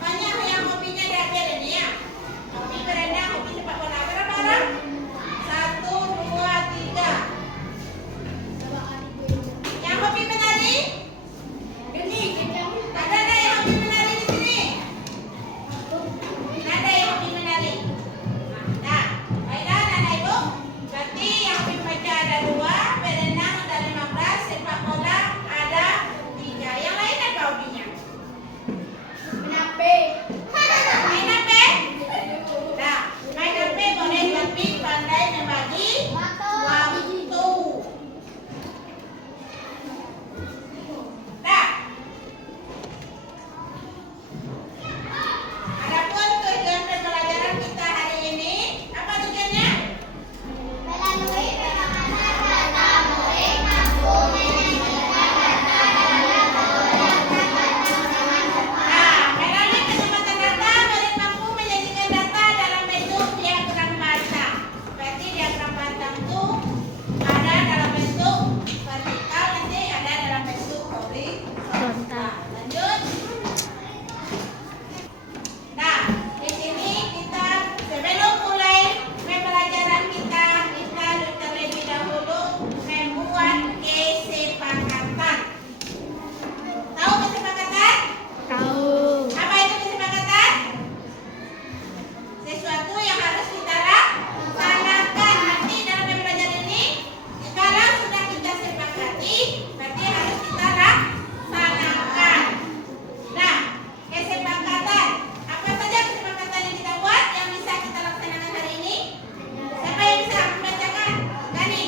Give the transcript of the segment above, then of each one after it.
banyak yang hobinya dapet ini ya. Hobi berenang, hobi sepak bola. Berapa orang? 1, 2, 3. Yang hobi menari? Ada yang hobi menari di sini? Ada yang hobi menari. Nah, baiklah anak ibu. Berarti yang hobi membaca ada 2, berenang ada 15, sepak bola ada 3. Yang lain apa hobinya? Main HP? Nah, main HP boleh tapi pandai membagi waktu. Nah, adapun tujuan pembelajaran kita hari ini, apa tujuannya? Nah, melalui kecepatan data, murid mampu menyajikan data dalam bentuk diagram batang. Berarti diagram batang itu ada dalam bentuk vertikal, nanti ada dalam bentuk horizontal. Lanjut. Nah, di sini kita sebelum mulai pembelajaran kita terlebih dahulu membuat kesepakatan. Tahu kesepakatan? Apa itu kesepakatan? Sesuatu yang harus kita laksanakan. Nanti dalam pembelajaran ini, kalau sudah kita sepakati, berarti harus kita laksanakan. Nah, kesepakatan. Apa saja kesepakatan yang kita buat yang bisa kita laksanakan hari ini? Siapa yang bisa membacakan? Gani.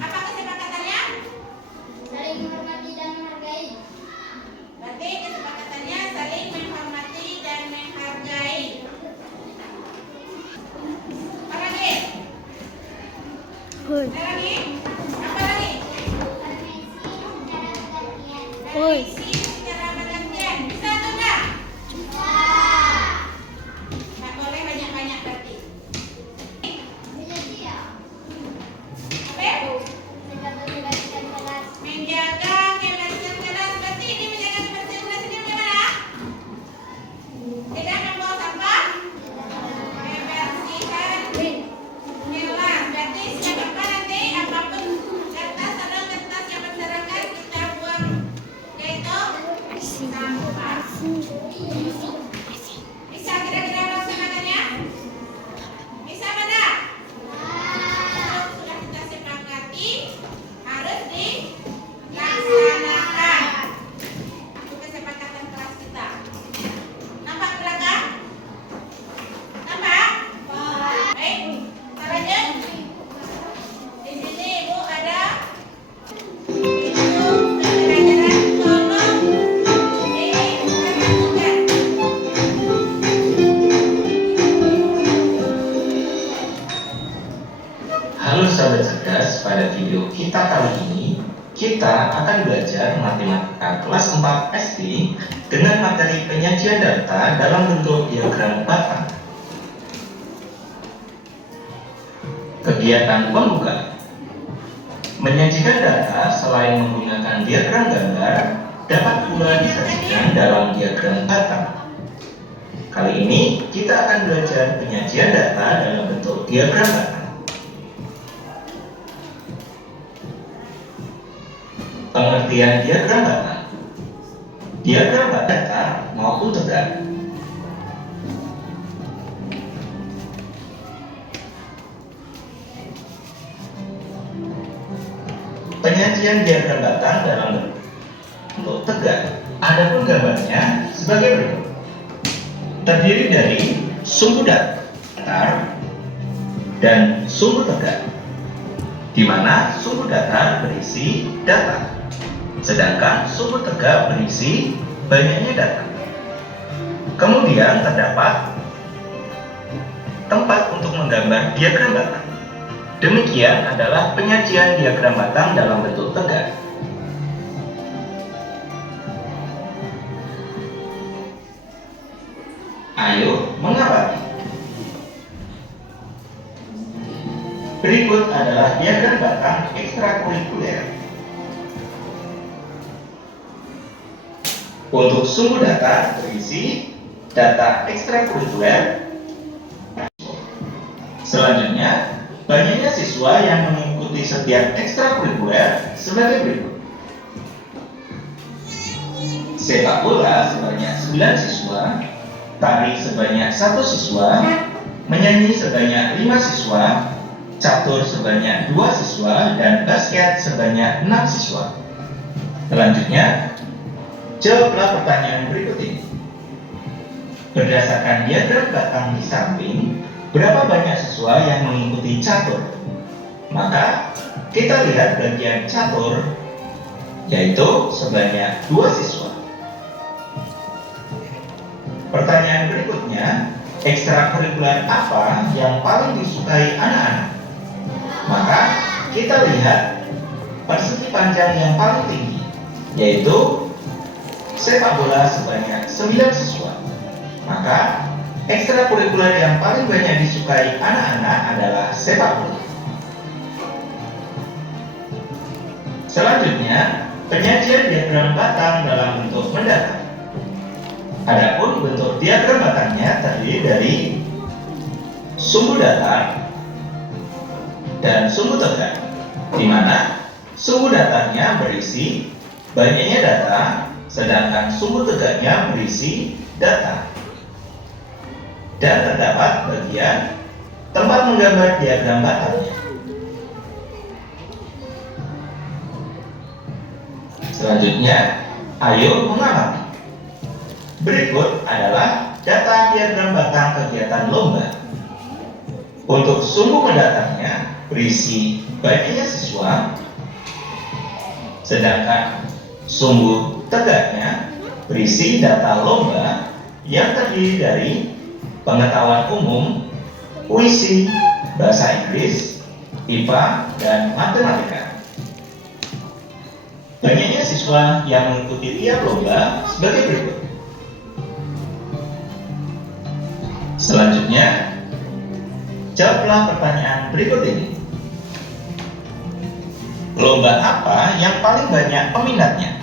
Apa kesepakatannya? Berarti kesepakatannya saling menghormati dan menghargai. Apa lagi? Ada lagi? Apa lagi? Mengisi secara bergantian. Bisa atau enggak? Nggak boleh banyak-banyak berarti. Apa? Menjaga kebersihan kelas. Berarti ini menjaga kebersihan kelas ini bagaimana? Tidak membawa sampah. Kebersihan kelas. Berarti siapapun nanti apapun kertas atau kertas yang berserakan kita buang ke tong sampah. Bisa kira-kira laksanakannya? Bisa mana? Sudah kita sepakati harus dilaksanakan. Itu kesepakatan kelas kita. Nampak ke belakang? Nampak? Baik. Kita lanjut. Di sini ibu ada itu pembelajaran tolong diperhatikan. Halo sahabat cerdas, pada video kita kali ini kita akan belajar matematika kelas 4 SD dengan materi penyajian data dalam bentuk diagram batang. Kegiatan pembuka. Menyajikan data selain menggunakan diagram gambar dapat pula disajikan dalam diagram batang. Kali ini kita akan belajar penyajian data dalam bentuk diagram batang. Pengertian diagram batang. Diagram batang datar maupun tegak. Penyajian diagram batang dalam bentuk tegak. Adapun gambarnya sebagai berikut. Terdiri dari sumbu datar dan sumbu tegak, di mana sumbu datar berisi data, sedangkan sumbu tegak berisi banyaknya data. Kemudian terdapat tempat untuk menggambar diagram batang. Demikian adalah penyajian diagram batang dalam bentuk tegak. Ayo mengamati. Berikut adalah diagram batang ekstrakurikuler. Untuk sumbu data berisi data ekstrakurikuler. Selanjutnya, banyaknya siswa yang mengikuti setiap ekstrakurikuler sebagai berikut. Sepak bola sebanyak 9 siswa, tari sebanyak 1 siswa, menyanyi sebanyak 5 siswa, catur sebanyak 2 siswa, dan basket sebanyak 6 siswa. Selanjutnya, jawablah pertanyaan berikut ini. Berdasarkan diagram batang di samping, berapa banyak siswa yang mengikuti catur? Maka kita lihat bagian catur, yaitu sebanyak 2 siswa. Pertanyaan berikutnya, ekstrakurikuler apa yang paling disukai anak-anak? Maka kita lihat persegi panjang yang paling tinggi, yaitu sepak bola sebanyak 9 siswa. Maka ekstrakurikuler yang paling banyak disukai anak-anak adalah sepak bola. Selanjutnya, penyajian diagram batang dalam bentuk mendatar. Adapun bentuk diagram batangnya terdiri dari sumbu datar dan sumbu tegak, di mana sumbu datarnya berisi banyaknya data, sedangkan sumbu tegaknya berisi data. Dan terdapat bagian tempat menggambar diagram batangnya. Selanjutnya, ayo mengamati. Berikut adalah data diagram batang kegiatan lomba. Untuk sumbu mendatarnya berisi banyaknya siswa, sedangkan sumbu tegaknya berisi data lomba yang terdiri dari pengetahuan umum, puisi, bahasa Inggris, IPA, dan matematika. Banyaknya siswa yang mengikuti tiap lomba sebagai berikut. Selanjutnya, jawablah pertanyaan berikut ini. Lomba apa yang paling banyak peminatnya?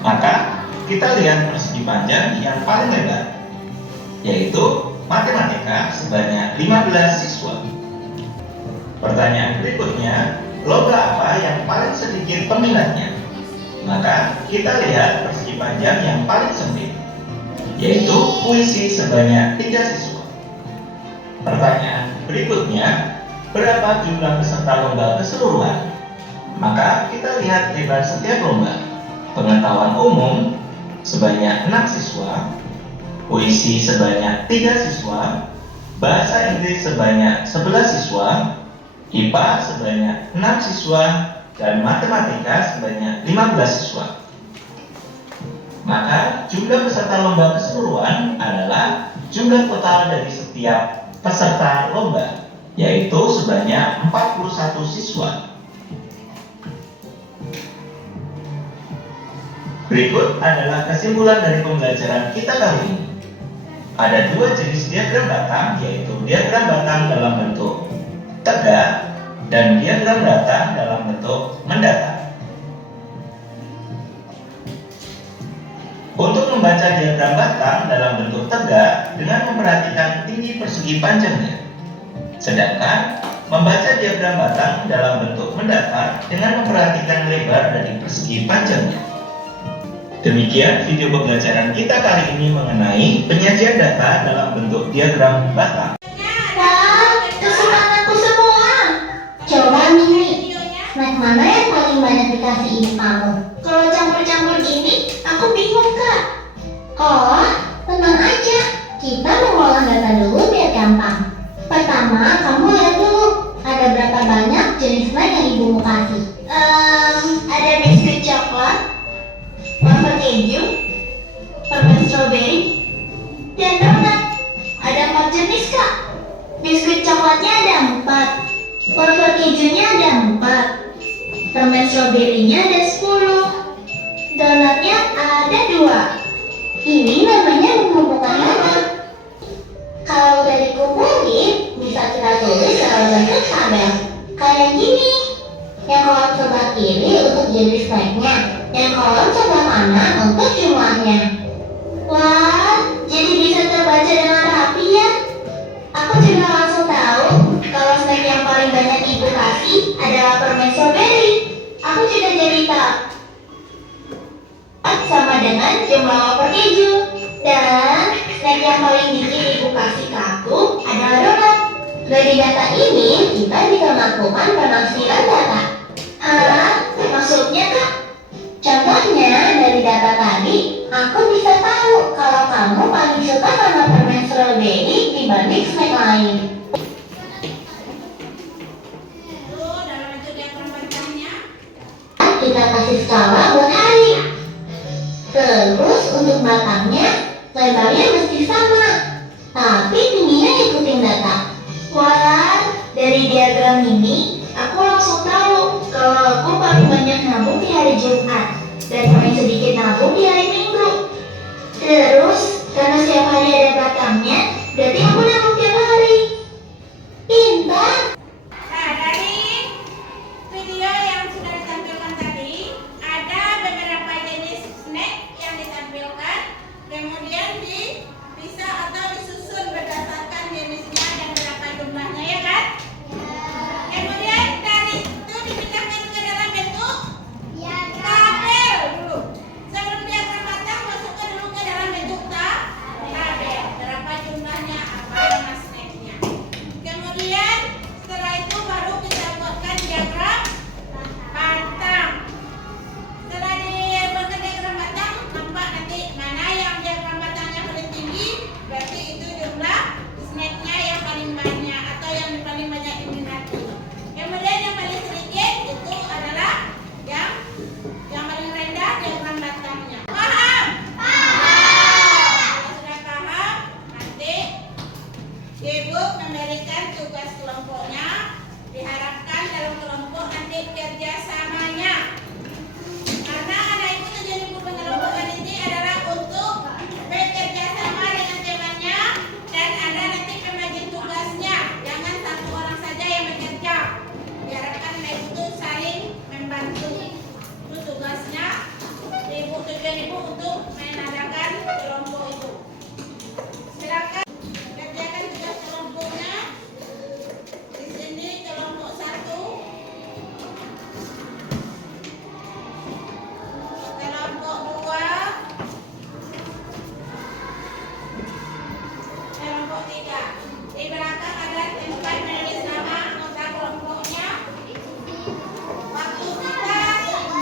Maka kita lihat persegi panjang yang paling lebar, yaitu matematika sebanyak 15 siswa. Pertanyaan berikutnya, lomba apa yang paling sedikit peminatnya? Maka kita lihat persegi panjang yang paling sempit, yaitu puisi sebanyak 3 siswa. Pertanyaan berikutnya, berapa jumlah peserta lomba keseluruhan? Maka kita lihat lebar setiap lomba. Pengetahuan umum sebanyak 6 siswa, puisi sebanyak 3 siswa, bahasa Inggris sebanyak 11 siswa, IPA sebanyak 6 siswa, dan matematika sebanyak 15 siswa. Maka jumlah peserta lomba keseluruhan adalah jumlah total dari setiap peserta lomba, yaitu sebanyak 41 siswa. Berikut adalah kesimpulan dari pembelajaran kita kali ini. Ada 2 jenis diagram batang, yaitu diagram batang dalam bentuk tegak dan diagram batang dalam bentuk mendatar. Untuk membaca diagram batang dalam bentuk tegak dengan memperhatikan tinggi persegi panjangnya, sedangkan membaca diagram batang dalam bentuk mendatar dengan memperhatikan lebar dari persegi panjangnya. Demikian video pembelajaran kita kali ini mengenai penyajian data dalam bentuk diagram batang. Wah, kesukaan aku semua. Coba Mimi, snack mana yang paling banyak dikasih ibu kamu? Kalau campur-campur gini, aku bingung kak. Oh, tenang aja. Kita mengolah data dulu biar gampang. Pertama, kamu lihat dulu. Ada berapa banyak jenis snack yang ibumu kasih? Ada biskuit coklat, wafer keju, permen strawberry, dan donat. Ada 4 jenis kak. Biskuit coklatnya ada 4, wafer kejunya ada 4, permen strawberry-nya ada 10, donatnya ada 2. Ini namanya mengumpulkan data. Kalau udah dikumpulin, bisa kita tulis dalam bentuk tabel kayak gini. Yang kolom sebelah kiri untuk jenis snacknya, Yang kolom sebelah kanan untuk jumlahnya. Wah, jadi bisa terbaca dengan rapi ya. Aku juga langsung tahu kalau snack yang paling banyak ibu kasih adalah permen strawberry. Aku juga jadi tahu sama dengan jumlah wafer keju. Dan snack yang paling dikit ibu kasih ke aku adalah donat. Dari data ini kita bisa melakukan penafsiran data. Maksudnya kak? Contohnya dari data tadi, aku bisa tahu kalau kamu paling suka sama permen strawberry dibanding snack lain. Lalu dalam bentuk diagram bantangnya, Kita kasih skala buat hari. Terus untuk batangnya, lebarnya mesti sama, tapi tingginya ikutin data. Wah, dari diagram ini, aku langsung tahu kalau aku paling banyak nabung di hari Jumat dan paling sedikit nabung di hari Minggu. Terus, karena setiap hari ada batangnya, berarti aku nabung tiap hari. Pintar! nah dari video yang sudah ditampilkan tadi, ada beberapa jenis snack yang ditampilkan, kemudian bisa atau disusun berdasarkan jenisnya dan berapa jumlahnya, ya kan? Kemudian dari itu dipindahkan ke dalam bentuk tabel dulu. Sebelum diagram batang, masukkan dulu ke dalam bentuk tabel. Berapa jumlahnya, apa nama snacknya. Kemudian setelah itu baru kita buatkan diagram batang. Setelah dibuatkan diagram batang, nampak nanti mana yang diagram batangnya paling tinggi, berarti itu jumlah snacknya yang paling banyak atau yang paling banyak diminati. Kemudian yang paling sedikit itu adalah yang paling rendah diagram batangnya. Paham? Kalau sudah paham, nanti ibu memberikan tugas kelompoknya. Diharapkan dalam kelompok nanti kerjasamanya. Karena anak ibu tujuan ibu mengelompokkan ini adalah untuk bekerja sama dengan temannya dan ada nanti pembagi tugasnya. Jangan satu orang saja yang bekerja. Diharapkan anak ibu itu saling membantu. Itu tugasnya. Tujuan ibu untuk mengadakan kelompok itu. Silakan kerjakan tugas kelompoknya. Di sini kelompok 1. Kelompok 2. Kelompok 3. Di belakang ada tempat menulis nama anggota kelompoknya. Waktu kita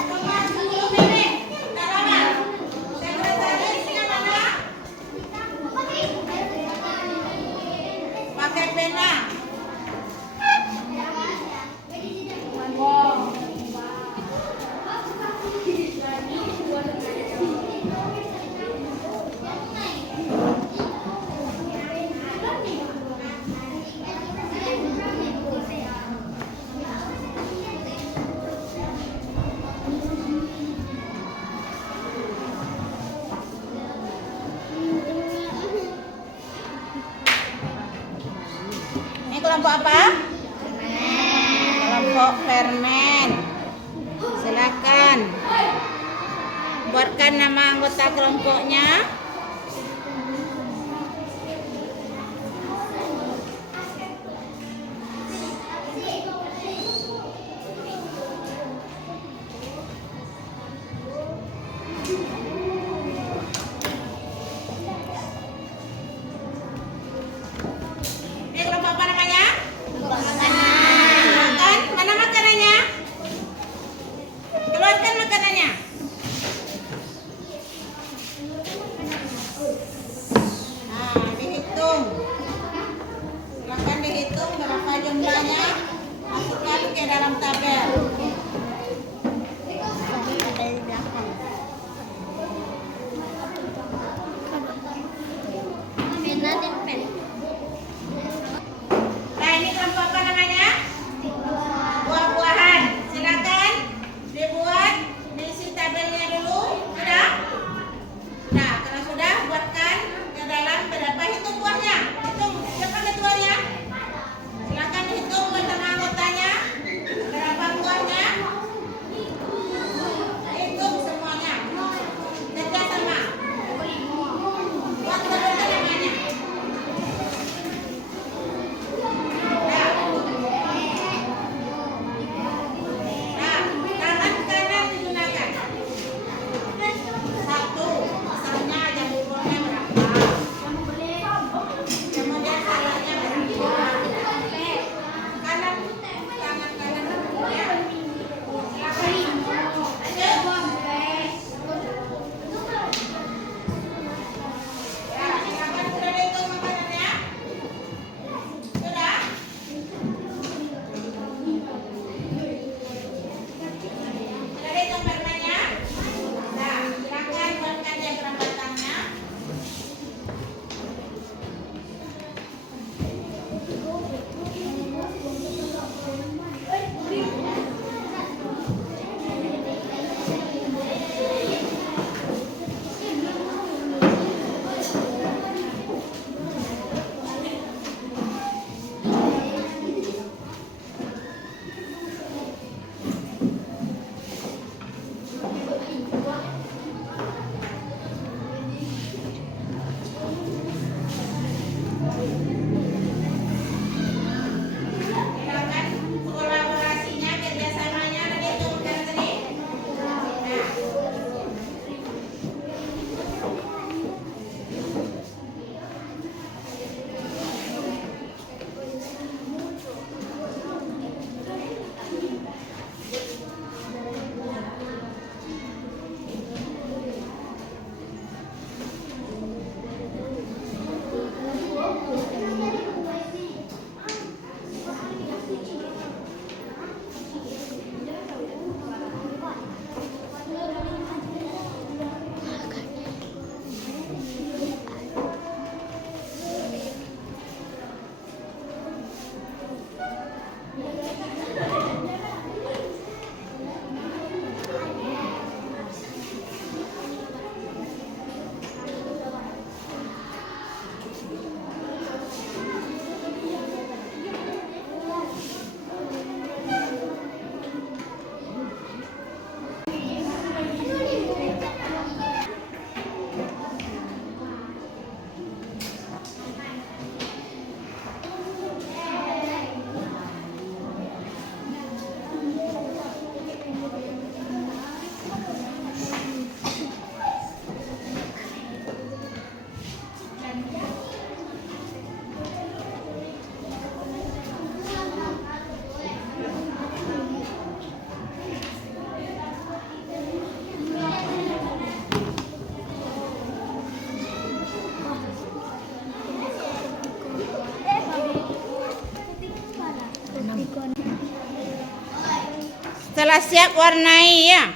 cuma 10 menit. Tak lama. Sekretarisnya mana? Pakai pena. Ini kelompok apa? Kelompok permen. Silakan buatkan nama anggota kelompoknya. Ini kelompok apa namanya? Makan. Mana makanannya? Keluarkan makanannya. Sudah siap warnai ya?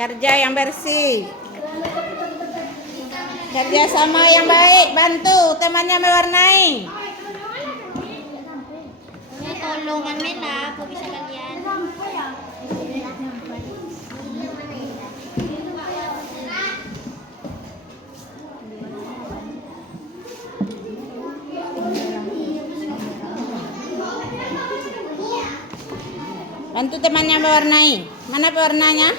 Kerja yang bersih. Kerja sama yang baik, bantu temannya mewarnai. Tolongan Mela, kok bisa kalian? Bantu temannya mewarnai. Mana pewarnanya?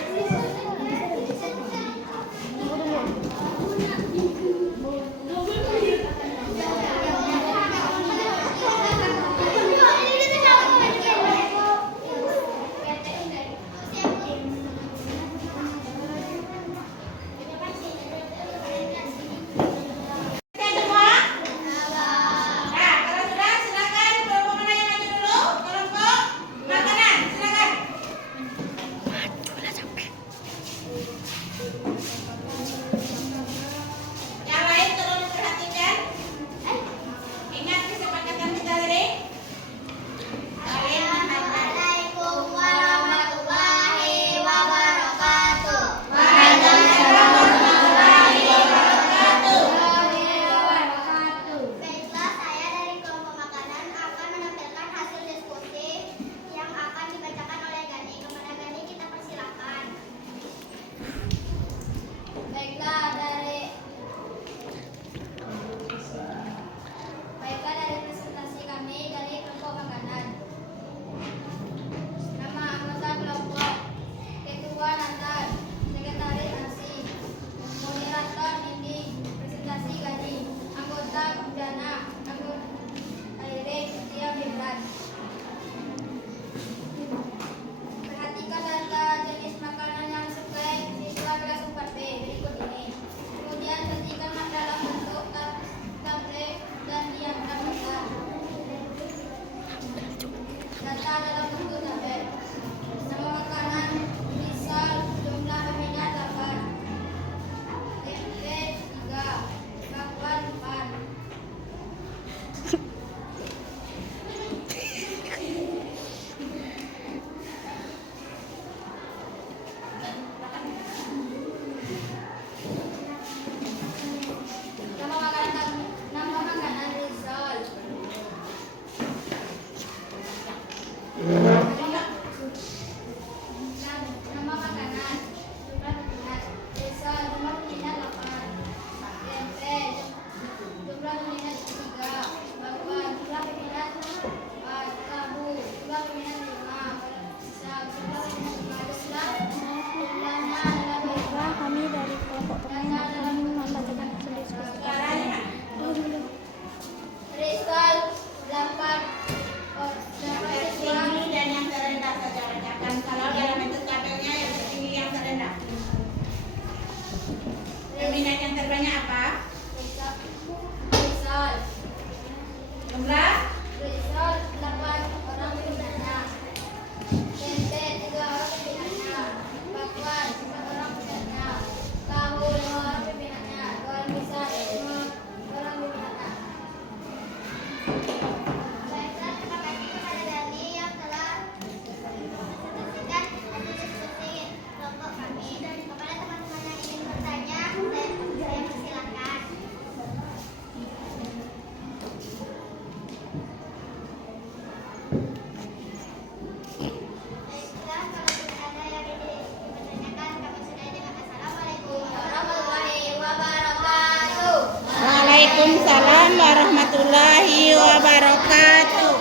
Waalaikumsalam warahmatullahi wabarakatuh.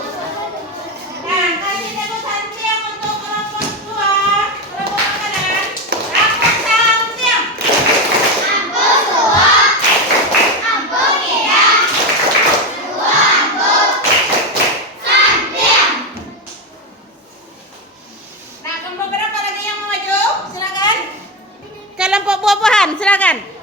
Nah, kasih tepuk tangan untuk kelompok 2, kelompok makanan. Tepuk tangan. Ampun tua, ampun tidak, dua ampun, santiang. Nah, kelompok berapa lagi yang mau maju? Silakan. Kelompok buah-buahan, silakan.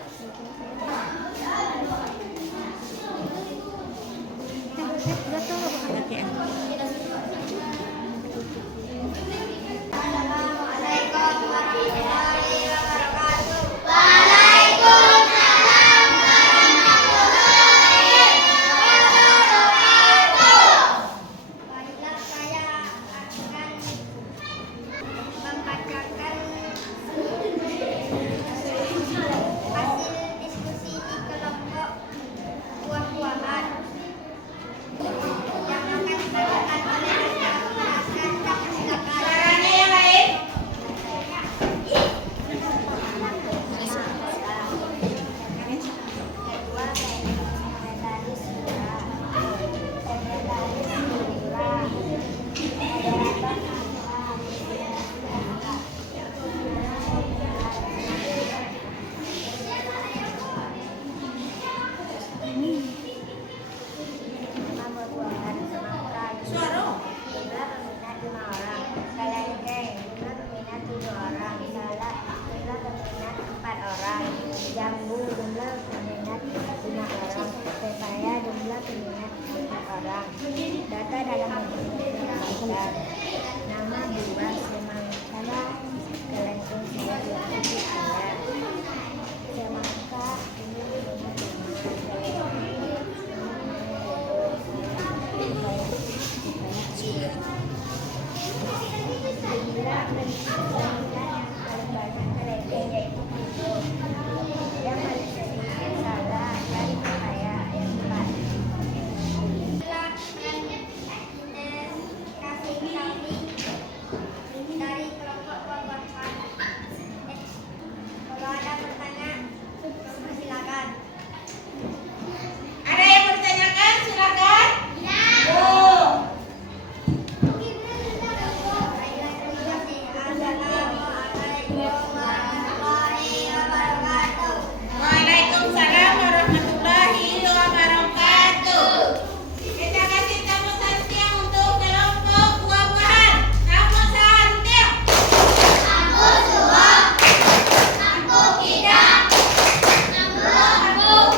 Assalamualaikum warahmatullahi wabarakatuh. Waalaikumsalam warahmatullahi wabarakatuh. Baiklah, saya akan membacakan hasil diskusi di kelompok buah-buahan yang akan dibacakan oleh Aska. Suaranya yang lain. Suara. Jumlah peminat 5 orang. Kelengkeng, jumlah peminat 7 orang. Salak, jumlah peminat 4 orang. Jambu, jumlah peminat 5 orang. Pepaya, jumlah peminat 4 orang. Data dalam bentuk gambar. Nama buah semangka, kelengkeng saya diikuti Anda. Semangka ini peminat 5. Jumlah peminat yang paling banyak kelengkeng yaitu 7. Yang paling sedikit salah dan pepaya yang 4. Jumlah kasih kami dari kelompok buah-buahan. Kalau ada pertanyaan, silakan. Ada yang bertanyakan? Silakan. Yo. Waalaikumsalam warahmatullahi wabarakatuh. Kita kasih tepuk tangan untuk kelompok buah-buahan. Tepuk tangan. Ampun tua, ampun tidak, ampun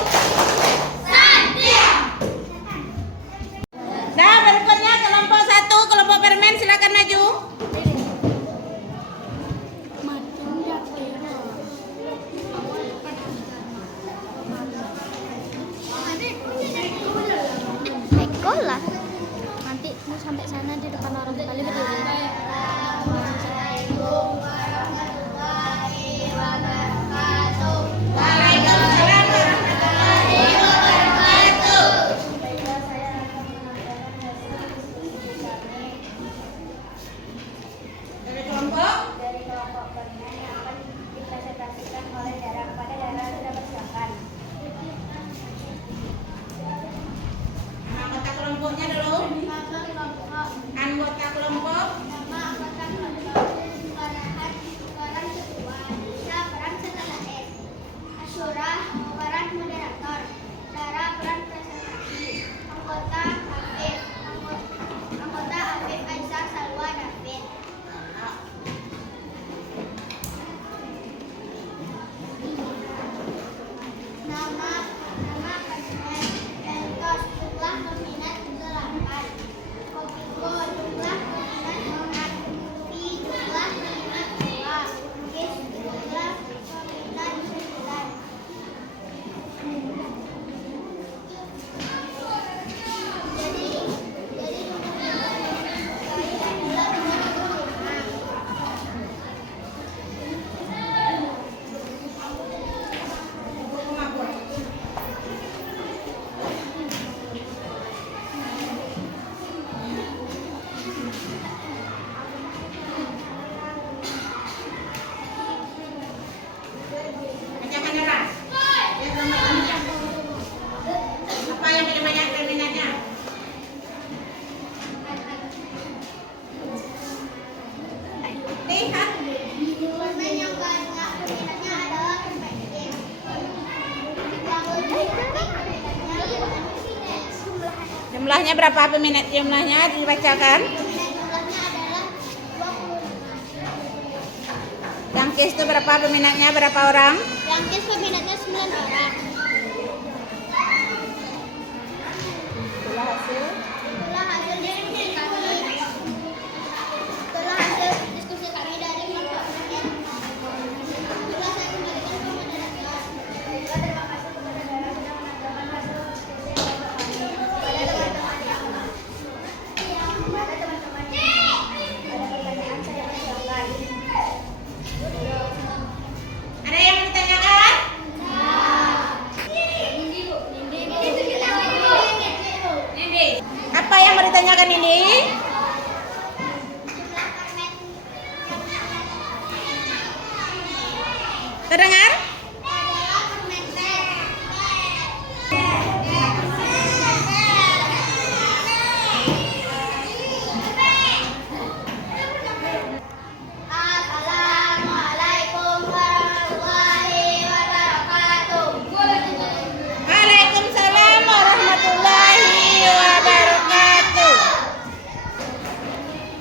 santiang. Nah, berikutnya kelompok 1, kelompok permen, silakan maju. Sekolah nanti mau sampai sana di depan orang paling berdiri. Assalamualaikum warahmatullahi wabarakatuh. Waalaikumsalam warahmatullahi wabarakatuh. Baiklah, saya akan menyampaikan hasil diskusi kami Dari kelompok dari kelompok permen yang akan dipresentasikan oleh daerah kepada daerah yang sudah persiapkan. anggota kelompoknya dulu. Anggota kelompok. Jumlahnya berapa peminat? Jumlahnya dibacakan. Jumlahnya adalah 20. Yang KIS itu berapa peminatnya? Berapa orang? Yang KIS peminatnya 9 orang. Itulah hasil. Itulah hasil diskusi kami. Itulah hasil diskusi kami dari kelompok UN. Itulah saya kembalikan ke moderator. Terima kasih kepada daerah sudah menanyakan hasil diskusi kelompok kami. Pada teman-teman yang pada teman-teman ada pertanyaan saya silakan. Ada yang mau ditanyakan? Nindi. Apa yang mau ditanyakan ini? Terdengar? Assalamualaikum warahmatullahi wabarakatuh. Waalaikumsalam warahmatullahi wabarakatuh.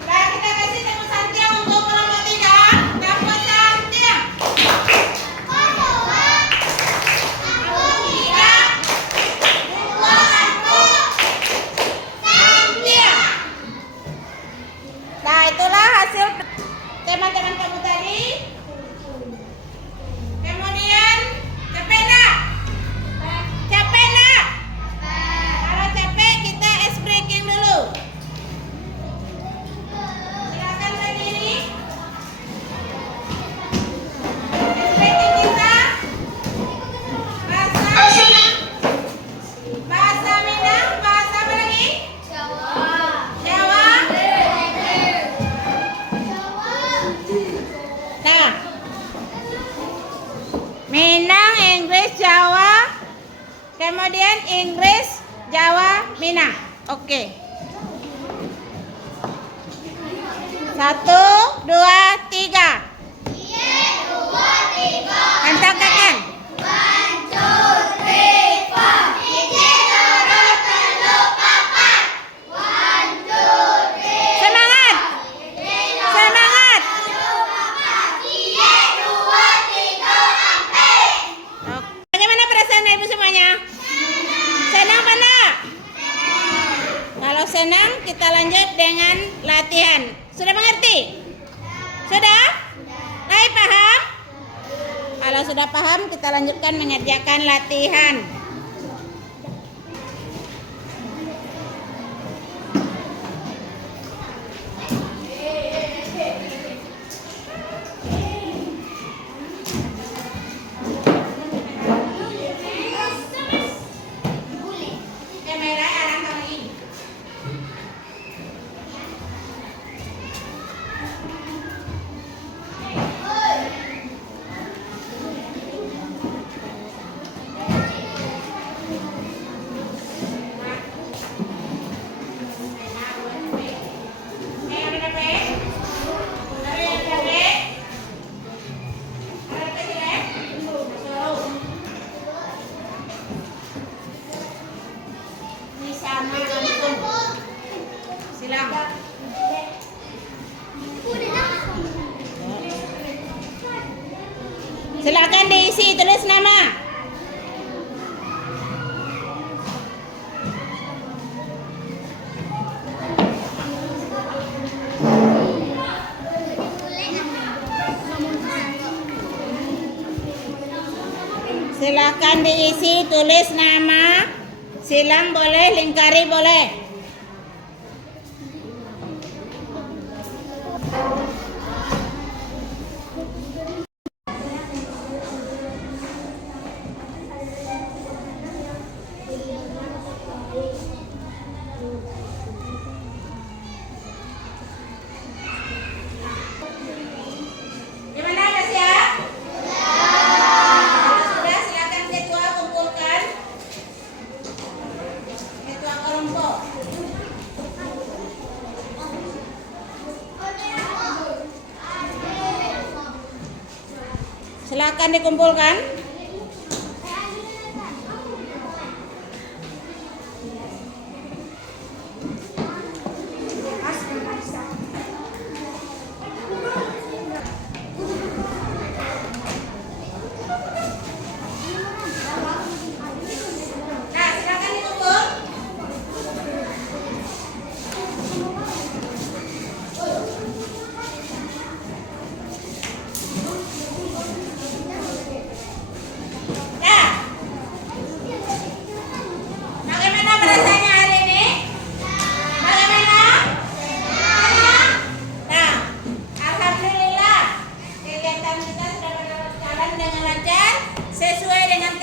Baik, kita kasih tepuk tangan untuk kelompok 3. Tepuk tangan. 3, 2, 1. Nah, itulah hasil teman-teman kamu tadi. Kemudian capek enggak? Capek enggak? Kalau capek kita ice breaking dulu. Silakan berdiri. Ice breaking kita bahasa Minang, bahasa apa lagi? Jawa. Nah, Minang, Inggris, Jawa, kemudian Inggris, Jawa, Minang. Oke. 1, 2, 3. Hantarkan. Semangat. Semangat. Bagaimana perasaan ibu semuanya? Senang apa enggak? Kalau senang, kita lanjut dengan latihan. Sudah mengerti? Sudah? Baik, paham? Kalau sudah paham, kita lanjutkan mengerjakan latihan. Kamera arah kami. Silang. Silakan diisi, tulis nama. Silakan diisi, tulis nama. Silang boleh, lingkari boleh. Gimana, udah siap? Kalau sudah, silakan ketua kumpulkan. Ketua kelompok. Silakan dikumpulkan.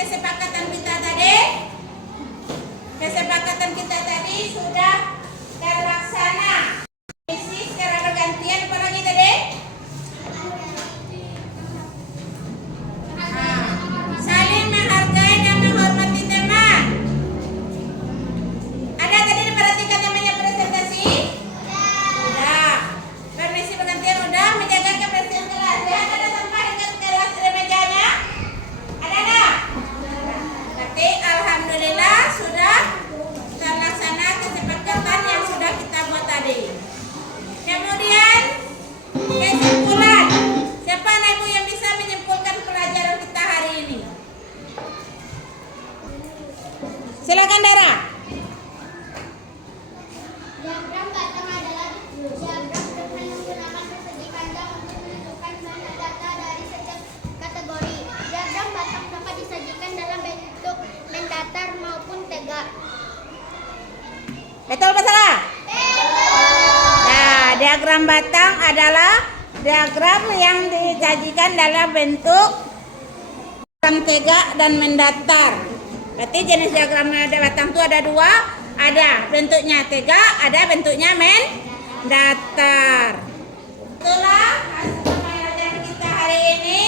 kesepakatan kita tadi? Kesepakatan kita tadi sudah terlaksana. Isi secara bergantian apa lagi tadi? Saling menghargai dan menghormati teman. Ada tadi diperhatikan namanya presentasi? Sudah. Permisi bergantian udah menjaga kebersihan kelas. Lihat ada sampah dekat kelas di mejanya? Ada enggak? Berarti alhamdulillah sudah terlaksana kesepakatan yang sudah kita buat tadi. Kemudian kesimpulan. Siapa anak ibu yang bisa menyimpulkan pelajaran kita hari ini? Silakan Dara. Diagram batang adalah diagram dengan menggunakan persegi panjang untuk menentukan mana data dari setiap kategori. Diagram batang dapat disajikan dalam bentuk mendatar maupun tegak. Betul apa salah? Nah, diagram batang adalah diagram yang disajikan dalam bentuk tegak dan mendatar. Berarti jenis diagram batang itu ada dua, ada bentuknya tegak, ada bentuknya mendatar. Itulah hasil pembelajaran kita hari ini.